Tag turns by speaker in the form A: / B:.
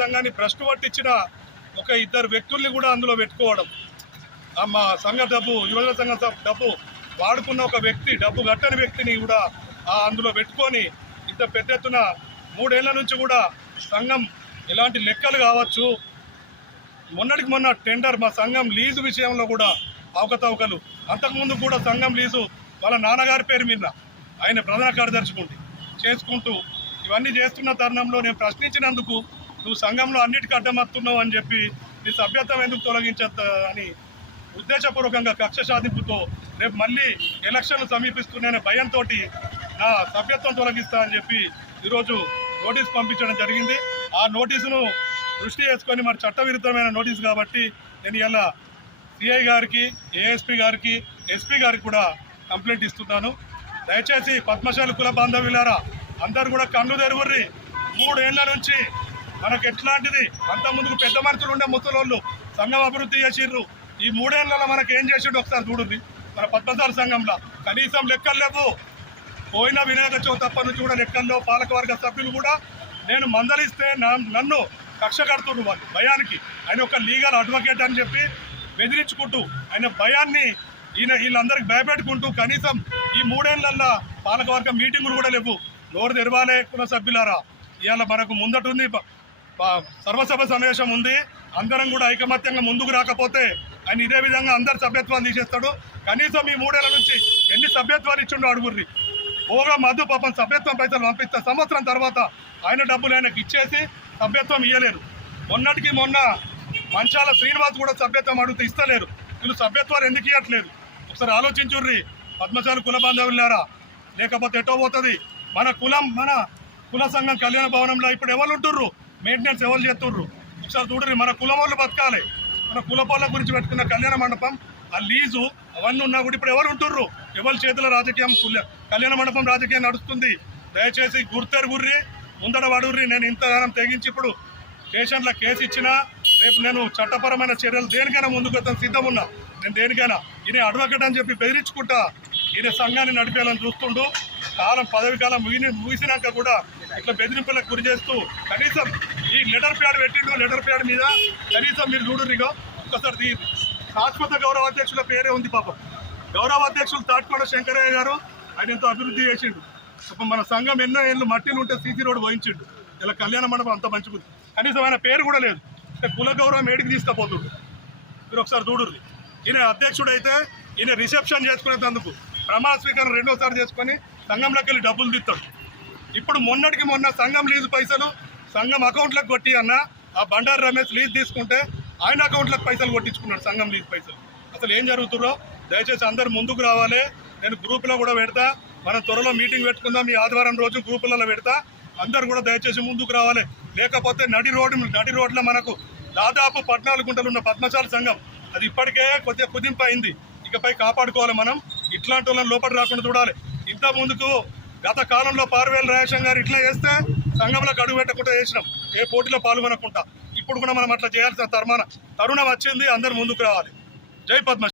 A: సంఘాన్ని ప్రశ్న పట్టించిన ఒక ఇద్దరు వ్యక్తుల్ని కూడా అందులో పెట్టుకోవడం. మా సంఘ డబ్బు యువజన సంఘ డబ్బు వాడుకున్న ఒక వ్యక్తి డబ్బు కట్టని వ్యక్తిని కూడా అందులో పెట్టుకొని ఇంత పెద్ద ఎత్తున మూడేళ్ళ నుంచి కూడా సంఘం ఎలాంటి లెక్కలు కావచ్చు మొన్నటికి మొన్న టెండర్ మా సంఘం లీజు విషయంలో కూడా అవకతవకలు. అంతకుముందు కూడా సంఘం లీజు వాళ్ళ నాన్నగారి పేరు మీద ఆయన ప్రధాన కార్యదర్శి చేసుకుంటూ ఇవన్నీ చేస్తున్న తరుణంలో నేను ప్రశ్నించినందుకు నువ్వు సంఘంలో అన్నిటికీ అడ్డమత్తున్నావు అని చెప్పి నీ సభ్యత్వం ఎందుకు తొలగించద్దు అని ఉద్దేశపూర్వకంగా కక్ష సాధింపుతో రేపు మళ్ళీ ఎలక్షన్లు సమీపిస్తున్నాయనే భయంతో నా సభ్యత్వం తొలగిస్తా అని చెప్పి ఈరోజు నోటీస్ పంపించడం జరిగింది. ఆ నోటీసును దృష్టి చేసుకొని మరి చట్టవిరుద్ధమైన నోటీస్ కాబట్టి నేను ఇలా సిఐ గారికి ఏఎస్పీ గారికి ఎస్పీ గారికి కూడా కంప్లైంట్ ఇస్తున్నాను. దయచేసి పద్మశాలి కుల బాంధవ్యులారా అందరు కూడా కన్ను తెరుగుర్రి మూడేళ్ళ నుంచి మనకు ఎట్లాంటిది? అంత ముందుకు పెద్ద మనుషులు ఉండే ముసలోళ్ళు సంఘం అభివృద్ధి చేసిర్రు. ఈ మూడేళ్ళలో మనకు ఏం చేసిండు ఒకసారి చూడండి మన పద్మశాలి సంఘంలో కనీసం లెక్కలు లేవు. పోయిన వినాయక చవితి తప్ప నుంచి కూడా లెక్కల్లో పాలకవర్గ సభ్యులు కూడా. నేను మందలిస్తే నా- నన్ను కక్ష కడుతుండ్రు వాళ్ళు భయానికి. ఆయన ఒక లీగల్ అడ్వకేట్ అని చెప్పి బెదిరించుకుంటూ ఆయన భయాన్ని ఈయన వీళ్ళందరికి భయపెట్టుకుంటూ కనీసం ఈ మూడేళ్ళల్లో పాలకవర్గం మీటింగులు కూడా లేవు. నోరు తెరవాలే కుల సభ్యులారా. ఇవాళ మనకు ముందటుంది సర్వసభ సమావేశం ఉంది. అందరం కూడా ఐకమత్యంగా ముందుకు రాకపోతే ఆయన ఇదే విధంగా అందరు సభ్యత్వాలు తీసేస్తాడు. కనీసం ఈ మూడేళ్ళ నుంచి ఎన్ని సభ్యత్వాలు ఇచ్చిండో అడుగుర్రి. పోగా మధు పాపం సభ్యత్వం పైసలు పంపిస్తే సంవత్సరం తర్వాత ఆయన డబ్బులు ఆయనకి ఇచ్చేసి సభ్యత్వం ఇవ్వలేరు మొన్నటికి మొన్న మంచాల శ్రీనివాస్ కూడా సభ్యత్వం అడిగితే ఇస్తలేరు. వీళ్ళు సభ్యత్వాలు ఎందుకు ఇవ్వట్లేదు ఒకసారి ఆలోచించుర్రి పద్మశాలి కుల బాంధవులారా. లేకపోతే ఎటో పోతుంది? మన కులం మన కుల సంఘం కళ్యాణ భవనంలో ఇప్పుడు ఎవరు ఉంటుర్రు? మెయింటెనెన్స్ ఎవరు చేస్తుర్రు? ఒకసారి చూడరు మన కులం వాళ్ళు బతకాలి. మన కులపోళ్ళ గురించి పెట్టుకున్న కళ్యాణ మండపం ఆ లీజు అవన్నీ ఉన్నా కూడా ఇప్పుడు ఎవరు ఉంటుర్రు? ఎవరి చేతుల రాజకీయం కళ్యాణ మండపం రాజకీయం నడుస్తుంది. దయచేసి గుర్తెరుగుర్రి ముందడ పడుర్రి నేను ఇంతగానం తెగించి ఇప్పుడు స్టేషన్లో కేసు ఇచ్చినా రేపు నేను చట్టపరమైన చర్యలు దేనికైనా ముందుకు వస్తాను సిద్ధం ఉన్నా. నేను దేనికైనా ఈయన అడ్వకేట్ అని చెప్పి బెదిరించుకుంటా ఈయన సంఘాన్ని నడిపేయాలని చూస్తుండు. కాలం పదవి కాలం ముగిని ముగిసినాక కూడా ఇట్లా బెదిరింపులకు గురి చేస్తూ కనీసం ఈ లెటర్ ప్యాడ్ పెట్టిండు లెటర్ ప్యాడ్ మీద కనీసం మీరు చూడరు ఇగో. ఒక్కసారి తీయండి శాశ్వత గౌరవ అధ్యక్షుల పేరే ఉంది పాపం. గౌరవ అధ్యక్షులు తాటికొండ శంకరయ్య గారు ఆయన ఎంతో అభివృద్ధి చేసిండు. పాపం మన సంఘం ఎన్నో ఏళ్ళు మట్టిలు ఉంటే సీసీ రోడ్ పోయించిండు. ఇలా కళ్యాణ మండపం అంత మంచిగుంది కనీసం ఆయన పేరు కూడా లేదు. కుల గౌరవం ఏడికి తీసుకుపోతుండు. మీరు ఒకసారి చూడుర్రి. ఈయన అధ్యక్షుడు అయితే ఈయన రిసెప్షన్ చేసుకునేందుకు ప్రమాణ స్వీకారం రెండోసారి చేసుకొని సంఘంలోకి వెళ్ళి డబ్బులు తీస్తాడు. ఇప్పుడు మొన్నటికి మొన్న సంఘం లీజు పైసలు సంఘం అకౌంట్లకు కొట్టి అన్న ఆ బండారు రమేష్ లీజ్ తీసుకుంటే ఆయన అకౌంట్లకు పైసలు కొట్టించుకున్నాడు సంఘం లీజ్ పైసలు. అసలు ఏం జరుగుతుందో దయచేసి అందరు ముందుకు రావాలి. నేను గ్రూపులో కూడా పెడతా. మనం త్వరలో మీటింగ్ పెట్టుకుందాం. ఈ ఆదివారం రోజు గ్రూపులలో పెడతా. అందరు కూడా దయచేసి ముందుకు రావాలి. లేకపోతే నడి రోడ్డు నడి రోడ్లో మనకు దాదాపు పద్నాలుగు గుంటలు ఉన్న పద్మశాల సంఘం అది ఇప్పటికే కొద్దిగా కుదింపు అయింది. ఇకపై కాపాడుకోవాలి మనం. ఇట్లాంటి వాళ్ళని లోపల రాకుండా చూడాలి. ఇంత ముందుకు గత కాలంలో పార్వేలు రాజేశం గారు ఇట్లా చేస్తే సంఘంలోకి అడుగు పెట్టకుండా చేసినాం. ఏ పోటీలో పాల్గొనకుండా. ఇప్పుడు కూడా మనం అట్లా చేయాల్సిన తరుమాన తరుణం వచ్చింది. అందరు ముందుకు రావాలి. జై పద్మ